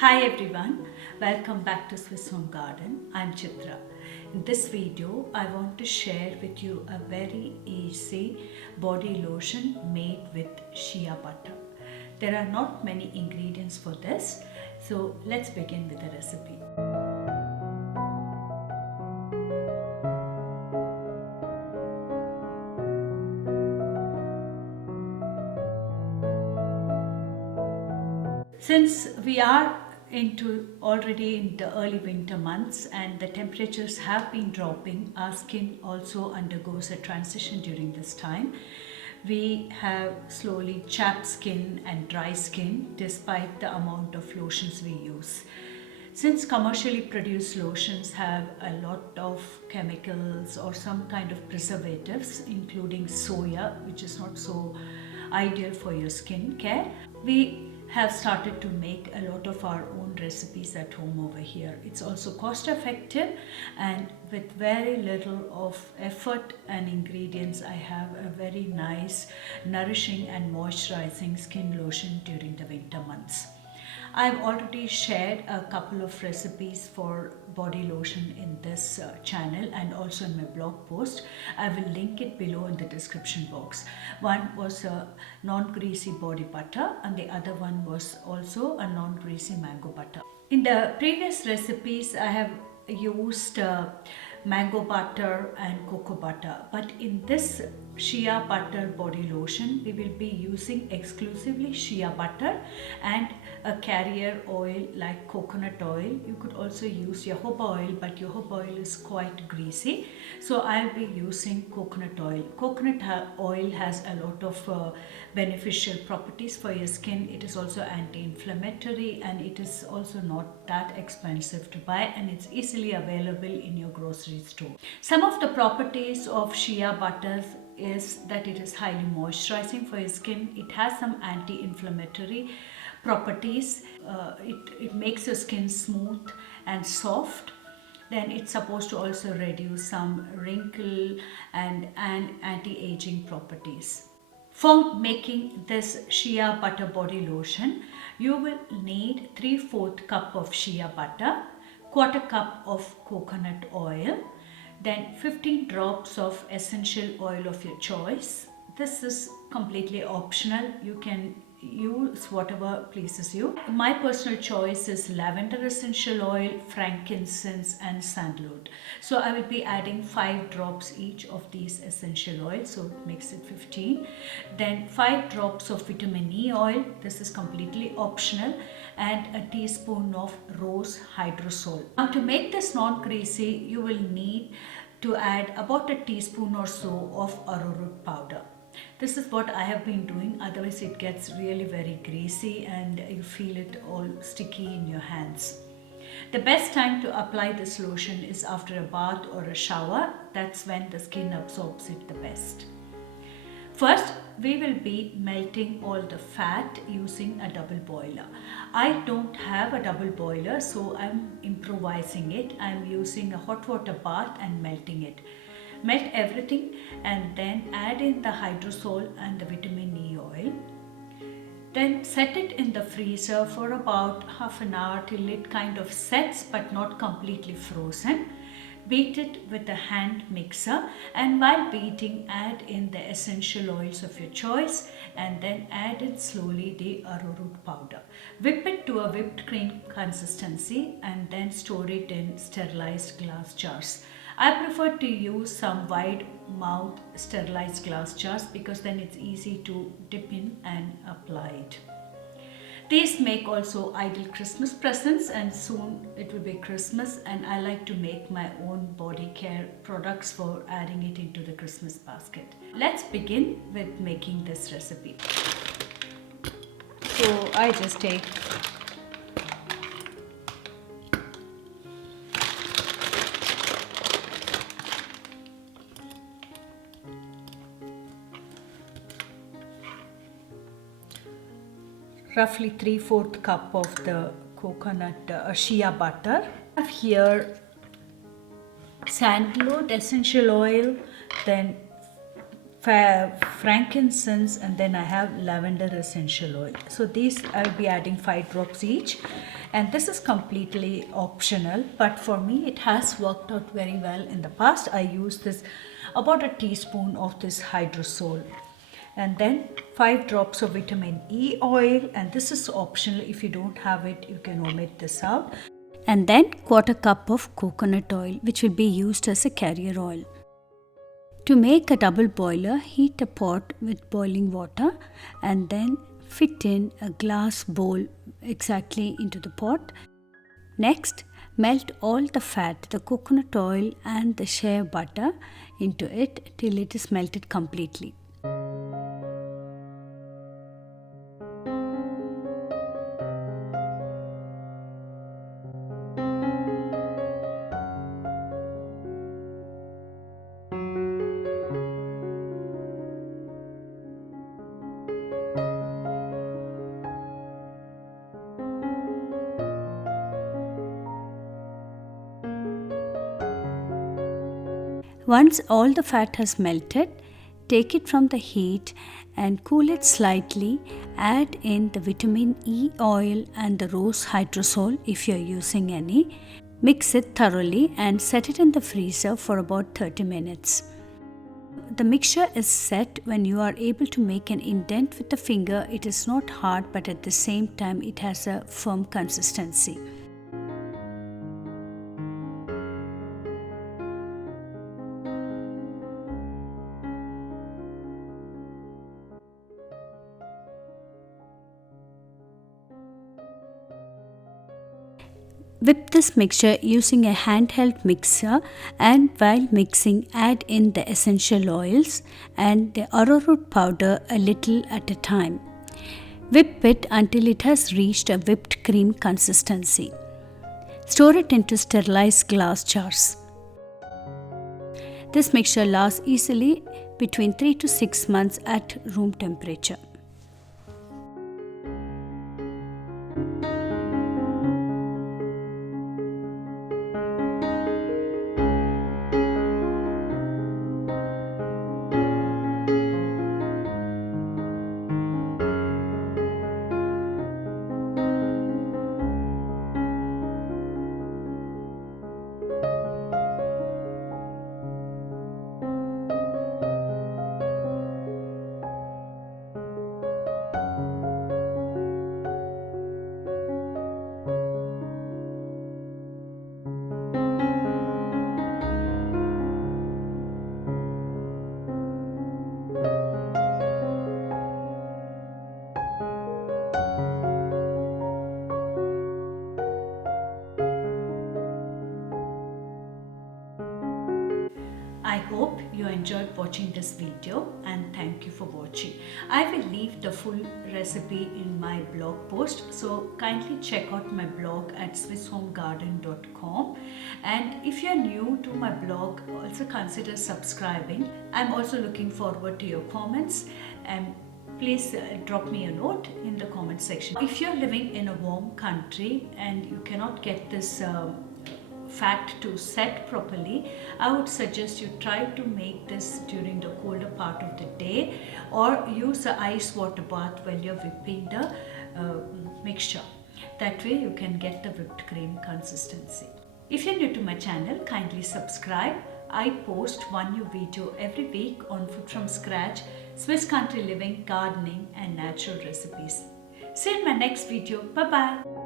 Hi everyone, welcome back to Swiss Home Garden. I'm Chitra. In this video, I want to share with you a very easy body lotion made with shea butter. There are not many ingredients for this, so let's begin with the recipe. Since we are already in the early winter months and the temperatures have been dropping, our skin also undergoes a transition during this time. We have slowly chapped skin and dry skin despite the amount of lotions we use. Since commercially produced lotions have a lot of chemicals or some kind of preservatives, including soya, which is not so ideal for your skin care, we have started to make a lot of our own recipes at home over here. It's also cost effective, and with very little of effort and ingredients, I have a very nice, nourishing and moisturizing skin lotion during the winter months. I've already shared a couple of recipes for body lotion in this channel and also in my blog post. I will link it below in the description box. One was a non-greasy body butter and the other one was also a non-greasy mango butter. In the previous recipes, I have used mango butter and cocoa butter, but in this shea butter body lotion we will be using exclusively shea butter and a carrier oil like coconut oil. You could also use jojoba oil, but jojoba oil is quite greasy, so I'll be using coconut oil. Coconut oil has a lot of beneficial properties for your skin. It is also anti-inflammatory and it is also not that expensive to buy, and it's easily available in your grocery store. Some of the properties of shea butters is that it is highly moisturizing for your skin. It has some anti-inflammatory properties. It makes your skin smooth and soft. Then it's supposed to also reduce some wrinkle and anti-aging properties. For making this shea butter body lotion, you will need 3/4 cup of shea butter, 1/4 cup of coconut oil, then 15 drops of essential oil of your choice. This is completely optional. You can use whatever pleases you. My personal choice is lavender essential oil, frankincense and sandalwood. So I will be adding 5 drops each of these essential oils, so it makes it 15. Then 5 drops of vitamin E oil. This is completely optional, and a teaspoon of rose hydrosol. Now to make this non-greasy, you will need to add about a teaspoon or so of arrowroot powder. This is what I have been doing, otherwise it gets really very greasy and you feel it all sticky in your hands. The best time to apply this lotion is after a bath or a shower. That's when the skin absorbs it the best. First, we will be melting all the fat using a double boiler. I don't have a double boiler, so I'm improvising it. I'm using a hot water bath and melting it. Melt everything and then add in the hydrosol and the vitamin E oil. Then set it in the freezer for about half an hour till it kind of sets but not completely frozen. Beat it with a hand mixer, and while beating, add in the essential oils of your choice and then add in slowly the arrowroot powder. Whip it to a whipped cream consistency and then store it in sterilized glass jars. I prefer to use some wide mouth sterilized glass jars because then it's easy to dip in and apply it. These make also ideal Christmas presents, and soon it will be Christmas, and I like to make my own body care products for adding it into the Christmas basket. Let's begin with making this recipe. So I just take roughly 3/4 cup of the coconut shea butter. I have here sandalwood essential oil, then frankincense, and then I have lavender essential oil. So these I'll be adding 5 drops each, and this is completely optional, but for me it has worked out very well in the past. I use this about a teaspoon of this hydrosol, and then 5 drops of vitamin E oil, and this is optional. If you don't have it, you can omit this out. And then quarter cup of coconut oil, which will be used as a carrier oil. To make a double boiler, heat a pot with boiling water and then fit in a glass bowl exactly into the pot. Next, melt all the fat, the coconut oil and the shea butter into it till it is melted completely. Once all the fat has melted, take it from the heat and cool it slightly. Add in the vitamin E oil and the rose hydrosol if you are using any. Mix it thoroughly and set it in the freezer for about 30 minutes. The mixture is set when you are able to make an indent with the finger. It is not hard, but at the same time it has a firm consistency. Whip this mixture using a handheld mixer, and while mixing add in the essential oils and the arrowroot powder a little at a time. Whip it until it has reached a whipped cream consistency. Store it into sterilized glass jars. This mixture lasts easily between 3 to 6 months at room temperature. I hope you enjoyed watching this video, and thank you for watching. I will leave the full recipe in my blog post, so kindly check out my blog at swisshomegarden.com. And if you are new to my blog, also consider subscribing. I'm also looking forward to your comments, and please drop me a note in the comment section. If you're living in a warm country and you cannot get this fat to set properly, I would suggest you try to make this during the colder part of the day, or use a ice water bath while you're whipping the mixture. That way you can get the whipped cream consistency. If you're new to my channel, kindly subscribe. I post one new video every week on food from scratch, Swiss country living, gardening and natural recipes. See you in my next video. Bye bye.